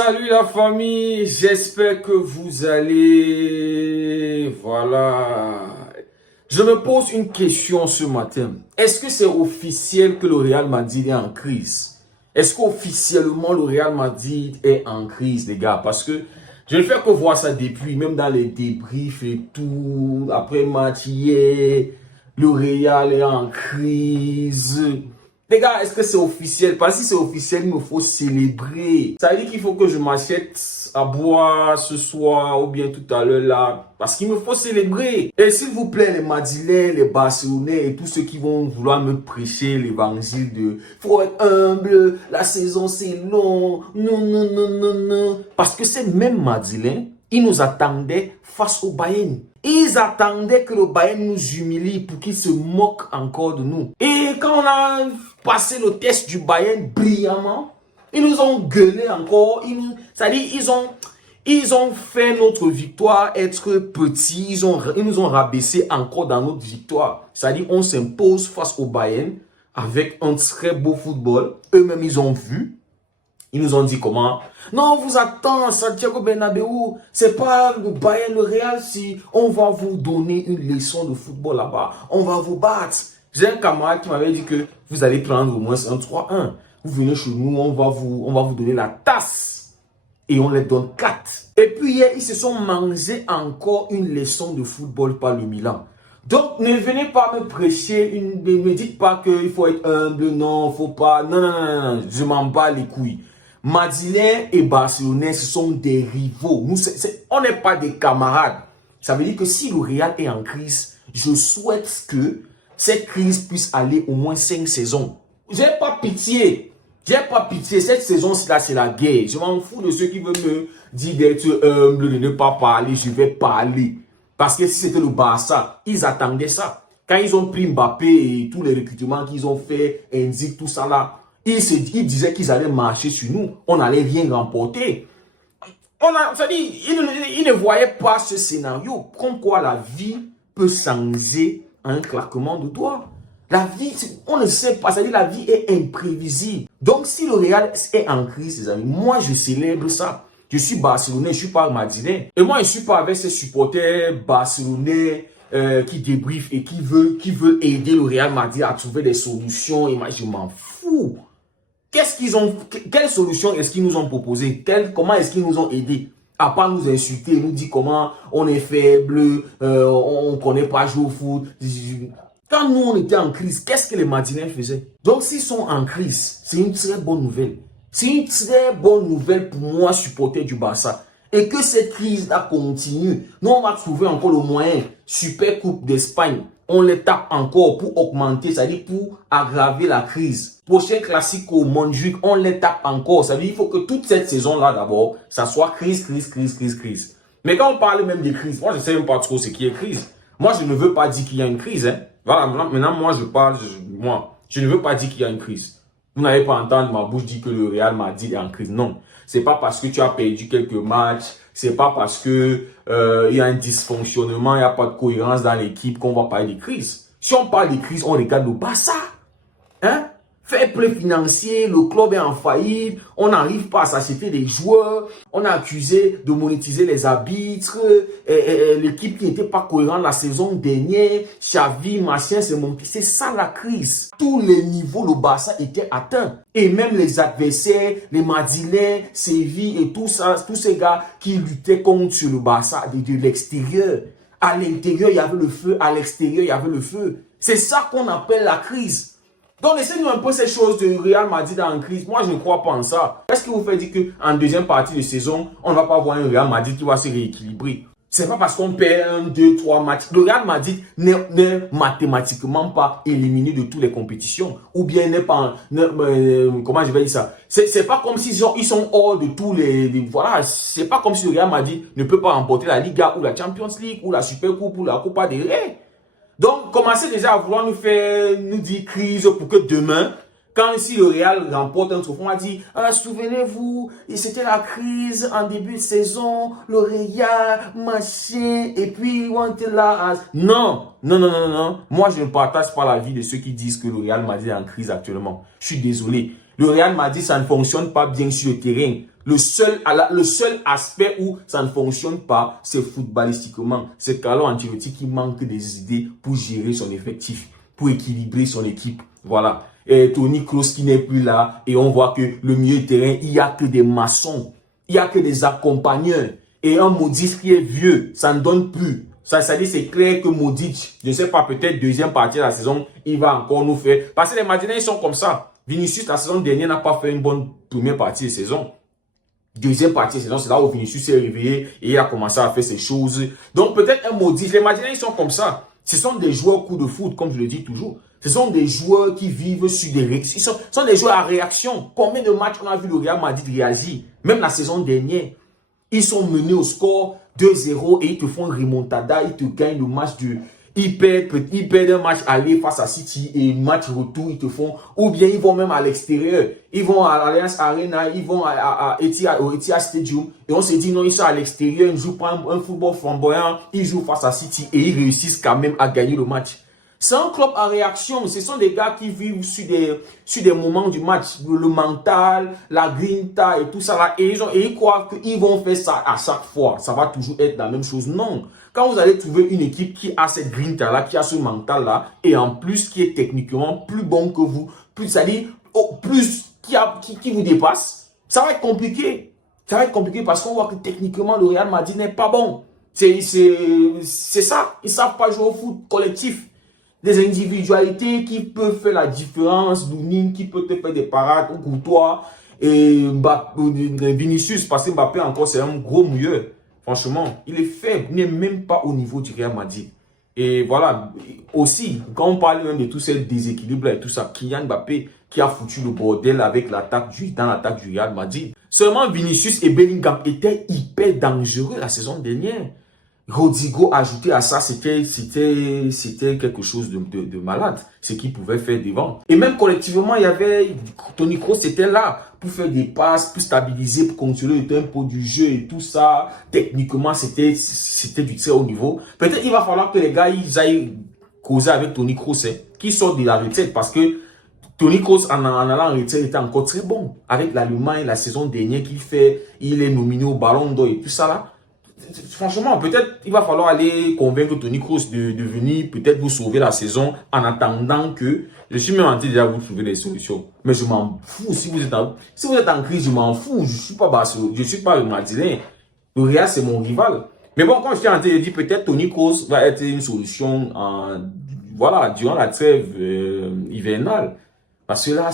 Salut la famille, j'espère que vous allez... Voilà. Je me pose une question ce matin. Est-ce que c'est officiel que le Real Madrid est en crise? Est-ce qu'officiellement le Real Madrid est en crise, les gars? Parce que je ne fais que voir ça depuis, même dans les débriefs et tout. Après match hier, le Real est en crise. Les gars, est-ce que c'est officiel? Parce que si c'est officiel, il me faut célébrer. Ça veut dire qu'il faut que je m'achète à boire ce soir ou bien tout à l'heure là. Parce qu'il me faut célébrer. Et s'il vous plaît, les Madrilènes, les Barcelonais et tous ceux qui vont vouloir me prêcher l'évangile de faut être humble, la saison c'est long, non, non, non, non, non. Parce que ces mêmes Madrilènes, ils nous attendaient face au Bayern. Ils attendaient que le Bayern nous humilie pour qu'ils se moquent encore de nous. Et quand on a passé le test du Bayern brillamment, ils nous ont gueulé encore. C'est-à-dire, ils ont fait notre victoire être petit. Ils nous ont rabaissé encore dans notre victoire. C'est-à-dire, on s'impose face au Bayern avec un très beau football. Eux-mêmes, ils ont vu. Ils nous ont dit comment? Non, vous attendez, Santiago Bernabéu, c'est pas le Bayern, le Real, si on va vous donner une leçon de football là-bas, on va vous battre. J'ai un camarade qui m'avait dit que vous allez prendre au moins un 3-1. Vous venez chez nous, on va vous donner la tasse. Et on les donne 4. Et puis hier, ils se sont mangés encore une leçon de football par le Milan. Donc, ne venez pas me prêcher, ne me dites pas qu'il faut être humble, non, faut pas, non, non, non, non, je m'en bats les couilles. Madrilène et Barcelonais, ce sont des rivaux. On n'est pas des camarades. Ça veut dire que si le Real est en crise, je souhaite que cette crise puisse aller au moins 5 saisons. J'ai pas pitié. J'ai pas pitié. Cette saison-là, c'est la guerre. Je m'en fous de ceux qui veulent me dire d'être humble, de ne pas parler. Je vais parler. Parce que si c'était le Barça, ils attendaient ça. Quand ils ont pris Mbappé et tous les recrutements qu'ils ont fait, Enzik, tout ça là, ils disaient qu'ils allaient marcher sur nous. On n'allait rien remporter. Ils ne voyaient pas ce scénario. Comme quoi la vie peut changer en un claquement de doigts. La vie, on ne sait pas. C'est-à-dire la vie est imprévisible. Donc si le Real est en crise, les amis, moi je célèbre ça. Je suis barcelonais, je ne suis pas madrilène. Et moi, je ne suis pas avec ces supporters barcelonais qui débriefent et qui veulent aider le Real Madrid à trouver des solutions. Et moi, je m'en fous. Quelle solution est-ce qu'ils nous ont proposé? Comment est-ce qu'ils nous ont aidés? À part nous insulter, nous dire comment on est faible, on ne connaît pas jouer au foot. Quand nous, on était en crise, qu'est-ce que les Madrilènes faisaient? Donc, s'ils sont en crise, c'est une très bonne nouvelle. C'est une très bonne nouvelle pour moi, supporter du Barça. Et que cette crise-là continue. Nous, on va trouver encore le moyen. Super Coupe d'Espagne. On les tape encore pour augmenter, c'est-à-dire pour aggraver la crise. Prochain classique au Montjuic, on les tape encore. Ça veut dire qu'il faut que toute cette saison-là, d'abord, ça soit crise, crise, crise, crise, crise. Mais quand on parle même de crise, moi, je ne sais même pas trop ce qui est crise. Moi, je ne veux pas dire qu'il y a une crise. Hein. Voilà, maintenant, moi, je parle, je ne veux pas dire qu'il y a une crise. Vous n'allez pas entendre ma bouche dire que le Real Madrid est en crise. Non, c'est pas parce que tu as perdu quelques matchs, c'est pas parce que il y a un dysfonctionnement, il n'y a pas de cohérence dans l'équipe qu'on va parler de crise. Si on parle de crise, on regarde le Barça. Hein? Fair play financier, le club est en faillite, on n'arrive pas à s'acheter des joueurs, on a accusé de monétiser les arbitres, l'équipe qui n'était pas cohérente la saison dernière, Xavi, machin, c'est ça la crise. Tous les niveaux, le Barça était atteint. Et même les adversaires, les Madrilènes, Séville et tout ça, tous ces gars qui luttaient contre le Barça de l'extérieur. À l'intérieur, il y avait le feu, à l'extérieur, il y avait le feu. C'est ça qu'on appelle la crise. Donc, laissez-nous un peu ces choses de Real Madrid en crise. Moi, je ne crois pas en ça. Est-ce que vous faites dire qu'en deuxième partie de saison, on ne va pas voir un Real Madrid qui va se rééquilibrer? C'est pas parce qu'on perd 1, 2, 3 matchs. Le Real Madrid n'est mathématiquement pas éliminé de toutes les compétitions. Ou bien n'est pas... comment je vais dire ça? C'est pas comme s'ils sont hors de tous les... Voilà, c'est pas comme si le Real Madrid ne peut pas remporter la Liga ou la Champions League ou la Super Coupe ou la Copa del Rey. Donc, commencez déjà à vouloir nous dire crise pour que demain, si le Real remporte un trophée, on va dire, ah, souvenez-vous, c'était la crise en début de saison, le Real, machin, et puis on était là. Non, non, non, non, non. Moi, je ne partage pas l'avis de ceux qui disent que le Real Madrid est en crise actuellement. Je suis désolé. Le Real Madrid, ça ne fonctionne pas bien sur le terrain. Le seul aspect où ça ne fonctionne pas, c'est footballistiquement. C'est Carlo Ancelotti qui manque des idées pour gérer son effectif, pour équilibrer son équipe. Voilà. Et Toni Kroos qui n'est plus là. Et on voit que le milieu de terrain, il n'y a que des maçons. Il n'y a que des accompagneurs. Et un Modric qui est vieux, ça ne donne plus. Ça dit, c'est clair que Modric, je ne sais pas, peut-être deuxième partie de la saison, il va encore nous faire. Parce que les Madrilènes, ils sont comme ça. Vinicius, la saison dernière, n'a pas fait une bonne première partie de saison. Deuxième partie de saison, c'est là où Vinicius s'est réveillé et il a commencé à faire ses choses. Donc peut-être un Modric, les Madrilènes, ils sont comme ça. Ce sont des joueurs coup de foot, comme je le dis toujours. Ce sont des joueurs qui vivent sur des réactions. Ce sont des joueurs à réaction. Combien de matchs on a vu le Real Madrid réagir? Même la saison dernière. Ils sont menés au score 2-0 et ils te font une remontada. Ils te gagnent le match de... Ils perdent un match aller face à City et match retour, ils te font... Ou bien ils vont même à l'extérieur. Ils vont à l'Allianz Arena, ils vont au Etihad Stadium. Et on se dit non, ils sont à l'extérieur, ils ne jouent pas un football flamboyant. Ils jouent face à City et ils réussissent quand même à gagner le match. C'est un club à réaction. Ce sont des gars qui vivent sur des moments du match. Le mental, la grinta et tout ça là. Et ils croient qu'ils vont faire ça à chaque fois. Ça va toujours être la même chose. Non. Quand vous allez trouver une équipe qui a cette grinta là, qui a ce mental là, et en plus qui est techniquement plus bon que vous, c'est-à-dire plus qui vous dépasse, ça va être compliqué. Ça va être compliqué parce qu'on voit que techniquement le Real Madrid n'est pas bon. C'est ça. Ils ne savent pas jouer au foot collectif. Des individualités qui peuvent faire la différence. Lounine qui peut te faire des parades ou Courtois et Vinicius, parce que Mbappé encore c'est un gros mouilleur. Franchement, il est faible, il n'est même pas au niveau du Real Madrid. Et voilà, aussi, quand on parle même de tous ces déséquilibres et tout ça, Kylian Mbappé qui a foutu le bordel avec l'attaque dans l'attaque du Real Madrid. Seulement Vinicius et Bellingham étaient hyper dangereux la saison dernière. Rodrigo ajouté à ça, c'était quelque chose de malade, ce qu'il pouvait faire devant. Et même collectivement, il y avait Toni Kroos, c'était là pour faire des passes, pour stabiliser, pour contrôler le tempo du jeu et tout ça. Techniquement, c'était du très haut niveau. Peut-être il va falloir que les gars ils aillent causer avec Toni Kroos, qui sort de la retraite, parce que Toni Kroos en allant en retraite était encore très bon. Avec l'Allemagne, la saison dernière qu'il fait, il est nominé au Ballon d'Or et tout ça là. Franchement, peut-être il va falloir aller convaincre Toni Kroos de venir peut-être vous sauver la saison en attendant que... Je suis même en train déjà vous trouver des solutions. Mais je m'en fous. Si vous êtes en crise, je m'en fous. Je suis pas le Madrilène. Le Real, c'est mon rival. Mais bon, quand je suis en train de dire peut-être Toni Kroos va être une solution voilà, durant la trêve hivernale. Parce que là,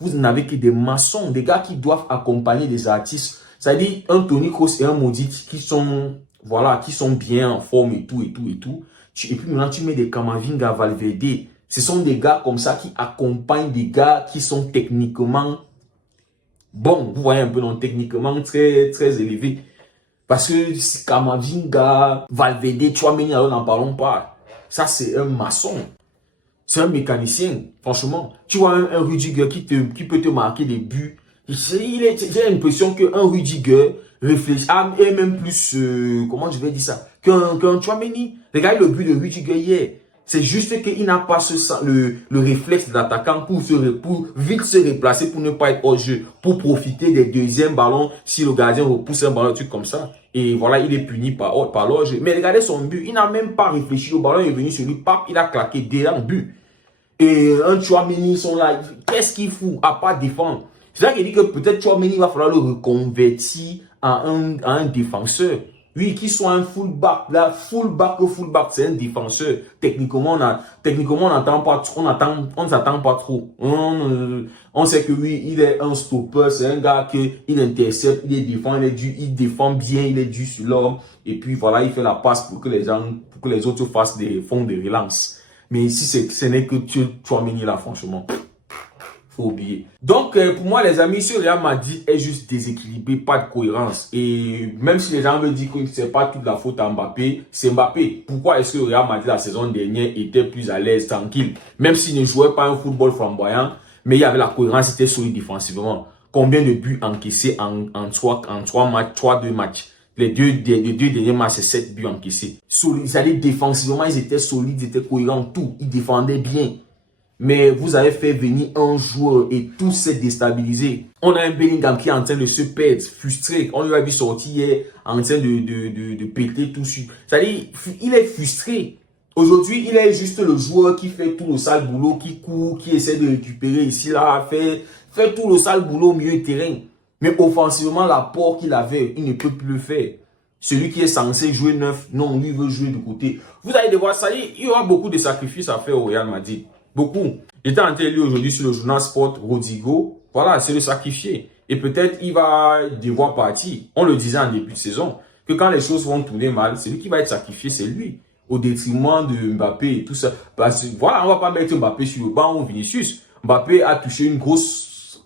vous n'avez que des maçons, des gars qui doivent accompagner des artistes. C'est-à-dire un Toni Kroos et un Modric qui sont bien en forme et tout. Et puis maintenant, tu mets des Camavinga, Valverde. Ce sont des gars comme ça qui accompagnent des gars qui sont techniquement bons. Vous voyez un peu, non, techniquement très, très élevés. Parce que Camavinga, Valverde, Tchouaméni, alors n'en parlons pas. Ça, c'est un maçon. C'est un mécanicien, franchement. Tu vois un Rudiger qui peut te marquer des buts. J'ai l'impression qu'un Rudiger réfléchit, et même plus, comment je vais dire ça, qu'un Tchouaméni. Regardez le but de Rudiger hier. C'est juste qu'il n'a pas le réflexe d'attaquant pour vite se replacer, pour ne pas être hors jeu, pour profiter des deuxièmes ballons si le gardien repousse un ballon, un truc comme ça. Et voilà, il est puni par l'hors jeu. Mais regardez son but, il n'a même pas réfléchi au ballon, il est venu sur lui, pap, il a claqué derrière le but. Et un Tchouaméni, ils sont là, qu'est-ce qu'il fout à pas défendre? C'est ça qu'il dit que peut-être Tchouaméni va falloir le reconvertir à un défenseur. Oui, qu'il soit un fullback. Là, fullback, c'est un défenseur. Techniquement, on n'attend pas, on ne s'attend pas trop. On sait que oui, il est un stopper, c'est un gars il intercepte, il défend bien, il est dû sur l'homme. Et puis voilà, il fait la passe pour que les autres font des relances. Mais ici, ce n'est que Tchouaméni là, franchement. Faut oublier. Donc, pour moi, les amis, ce Real Madrid est juste déséquilibré, pas de cohérence. Et même si les gens veulent dire que c'est pas toute la faute à Mbappé, c'est Mbappé. Pourquoi est-ce que le Real Madrid, la saison dernière, était plus à l'aise, tranquille? Même s'il ne jouait pas un football flamboyant, mais il y avait la cohérence, c'était solide défensivement. Combien de buts encaissés en 3-2 matchs? Les deux derniers matchs, c'est 7 buts encaissés. C'est-à-dire défensivement, ils étaient solides, ils étaient cohérents, tout. Ils défendaient bien. Mais vous avez fait venir un joueur et tout s'est déstabilisé. On a un Bellingham qui est en train de se perdre, frustré. On lui a vu sortir hier en train de péter tout sur. C'est-à-dire, il est frustré. Aujourd'hui, il est juste le joueur qui fait tout le sale boulot, qui court, qui essaie de récupérer ici, là, fait tout le sale boulot au milieu de terrain. Mais offensivement, l'apport qu'il avait, il ne peut plus le faire. Celui qui est censé jouer neuf, non, lui veut jouer de côté. Vous allez devoir, ça y est, il y aura beaucoup de sacrifices à faire au Real Madrid. Beaucoup. J'étais en train de lire aujourd'hui sur le journal Sport, Rodrigo, voilà, c'est le sacrifier. Et peut-être il va devoir partir. On le disait en début de saison, que quand les choses vont tourner mal, celui qui va être sacrifié, c'est lui. Au détriment de Mbappé et tout ça. Parce que voilà, on va pas mettre Mbappé sur le banc ou Vinicius. Mbappé a touché une grosse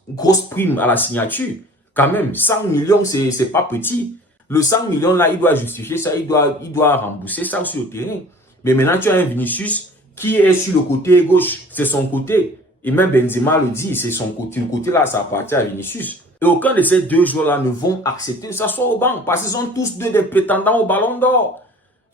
prime à la signature. Quand même, 100 millions, c'est pas petit. Le 100 millions là, il doit justifier ça, il doit rembourser ça sur le terrain. Mais maintenant, tu as un Vinicius qui est sur le côté gauche. C'est son côté. Et même Benzema le dit, c'est son côté. Le côté là, ça appartient à Vinicius. Et aucun de ces deux joueurs-là ne vont accepter de s'asseoir au banc. Parce qu'ils sont tous deux des prétendants au ballon d'or.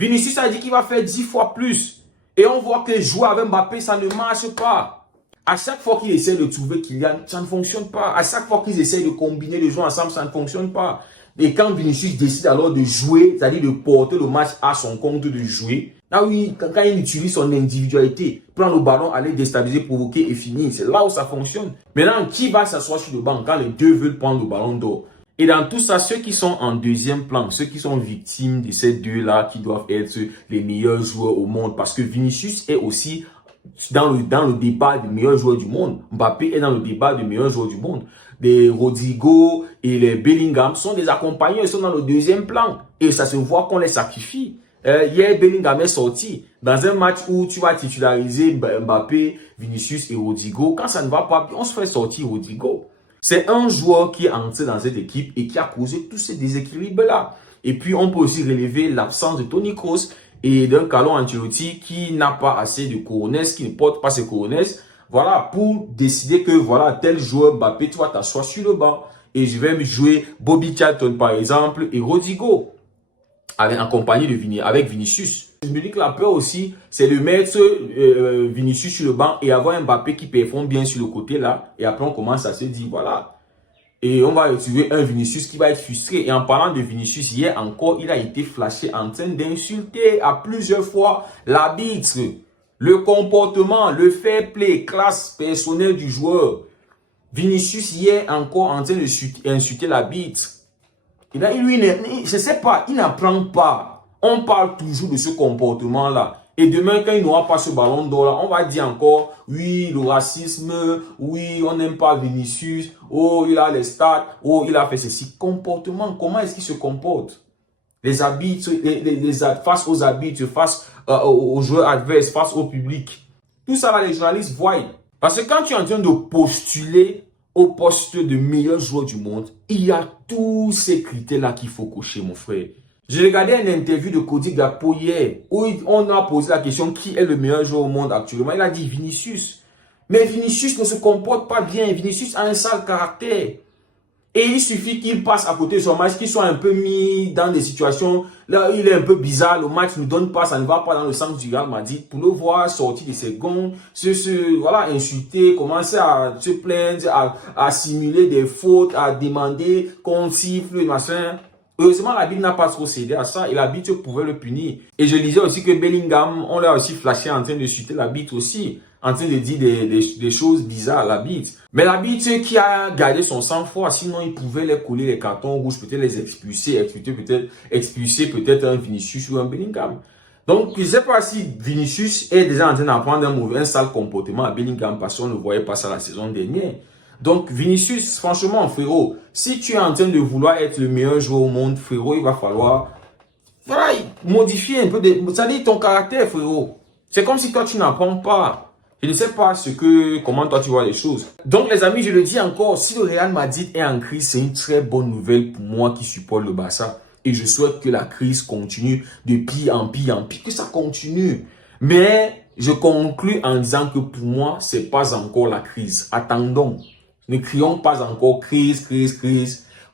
Vinicius a dit qu'il va faire 10 fois plus. Et on voit que jouer avec Mbappé, ça ne marche pas. À chaque fois qu'ils essaient de trouver Kylian, ça ne fonctionne pas. À chaque fois qu'ils essaient de combiner les joueurs ensemble, ça ne fonctionne pas. Et quand Vinicius décide alors de jouer, c'est-à-dire de porter le match à son compte de jouer, là oui, quand il utilise son individualité, prend le ballon, aller déstabiliser, provoquer et finir, c'est là où ça fonctionne. Maintenant, qui va s'asseoir sur le banc quand les deux veulent prendre le ballon d'or? Et dans tout ça, ceux qui sont en deuxième plan, ceux qui sont victimes de ces deux-là, qui doivent être les meilleurs joueurs au monde, parce que Vinicius est aussi dans le débat des meilleurs joueurs du monde. Mbappé est dans le débat des meilleurs joueurs du monde. Les Rodrigo et les Bellingham sont des accompagnants, ils sont dans le deuxième plan. Et ça se voit qu'on les sacrifie. Hier, Bellingham est sorti dans un match où tu vas titulariser Mbappé, Vinicius et Rodrigo. Quand ça ne va pas, on se fait sortir Rodrigo. C'est un joueur qui est entré dans cette équipe et qui a causé tous ces déséquilibres-là. Et puis, on peut aussi relever l'absence de Toni Kroos et d'un Carlo Ancelotti qui n'a pas assez de cojones, qui ne porte pas ses cojones. Voilà, pour décider que, voilà, tel joueur Mbappé, tu vas t'asseoir sur le banc et je vais jouer Bobby Charlton, par exemple, et Rodrigo, en compagnie de avec Vinicius. Je me dis que la peur aussi, c'est de mettre Vinicius sur le banc et avoir un Mbappé qui performe bien sur le côté là. Et après, on commence à se dire, voilà. Et on va retrouver un Vinicius qui va être frustré. Et en parlant de Vinicius, hier encore, il a été flashé en train d'insulter à plusieurs fois l'arbitre. Le comportement, le fair play, classe personnelle du joueur. Vinicius hier encore en train d'insulter l'arbitre. Et là, lui, je ne sais pas, il n'apprend pas. On parle toujours de ce comportement-là. Et demain, quand il n'aura pas ce ballon d'or là, on va dire encore, oui, le racisme, oui, on n'aime pas Vinicius, oh, il a les stats, oh, il a fait ceci. Comportement, comment est-ce qu'il se comporte? Les arbitres, face aux arbitres, face aux joueurs adverses, face au public. Tout ça, là, les journalistes voient. Parce que quand tu es en train de postuler au poste de meilleur joueur du monde, il y a tous ces critères-là qu'il faut cocher, mon frère. J'ai regardé une interview de Cody Gakpo hier, où on a posé la question qui est le meilleur joueur au monde actuellement. Il a dit Vinicius. Mais Vinicius ne se comporte pas bien. Vinicius a un sale caractère. Et il suffit qu'il passe à côté de son match, qu'il soit un peu mis dans des situations, là il est un peu bizarre, le match ne donne pas, ça ne va pas dans le sens du Real Madrid, pour le voir sortir de ses gonds, voilà, insulter, commencer à se plaindre, à simuler des fautes, à demander qu'on siffle, machin. Heureusement, l'arbitre n'a pas trop cédé à ça et l'arbitre pouvait le punir. Et je disais aussi que Bellingham, on l'a aussi flashé en train de chuter l'arbitre aussi, en train de dire des choses bizarres à l'arbitre. Mais l'arbitre qui a gardé son sang-froid, sinon il pouvait les coller les cartons rouges, peut-être les expulser peut-être un Vinicius ou un Bellingham. Donc, je ne sais pas si Vinicius est déjà en train d'apprendre un sale comportement à Bellingham parce qu'on ne voyait pas ça la saison dernière. Donc, Vinicius, franchement, frérot, si tu es en train de vouloir être le meilleur joueur au monde, frérot, il va falloir modifier un peu, ça dit ton caractère, frérot. C'est comme si toi, tu n'apprends pas. Je ne sais pas comment toi, tu vois les choses. Donc, les amis, je le dis encore, si le Real Madrid est en crise, c'est une très bonne nouvelle pour moi qui supporte le Barça. Et je souhaite que la crise continue de pire en pire, que ça continue. Mais, je conclus en disant que pour moi, c'est pas encore la crise. Attendons. Ne crions pas encore crise,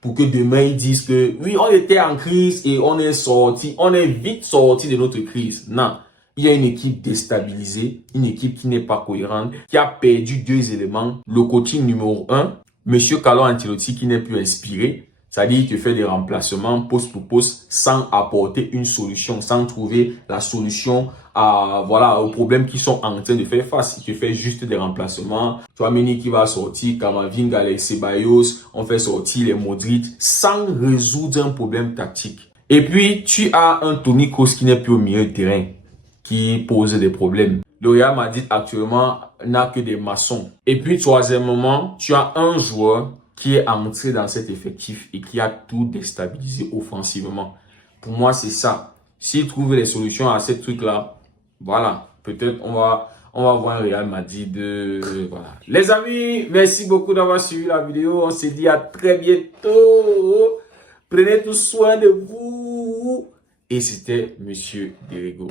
pour que demain ils disent que oui, on était en crise et on est vite sorti de notre crise. Non. Il y a une équipe déstabilisée, une équipe qui n'est pas cohérente, qui a perdu 2 éléments. Le coaching numéro 1, Monsieur Carlo Ancelotti qui n'est plus inspiré. C'est-à-dire qu'il fait des remplacements poste pour poste sans apporter une solution, sans trouver la solution aux problèmes qui sont en train de faire face. Il te fait juste des remplacements. Tu vois, Meni qui va sortir, Kamavinga, Alexis Ceballos, on fait sortir les Modric sans résoudre un problème tactique. Et puis, tu as un Toni Kroos qui n'est plus au milieu de terrain, qui pose des problèmes. Le Real Madrid actuellement n'a que des maçons. Et puis, troisièmement, tu as un joueur qui est entré dans cet effectif et qui a tout déstabilisé offensivement. Pour moi, c'est ça. S'il trouve les solutions à ces trucs-là, voilà, peut-être on va voir un Real Madrid. Voilà. Les amis, merci beaucoup d'avoir suivi la vidéo. On se dit à très bientôt. Prenez tout soin de vous. Et c'était Monsieur Derigo.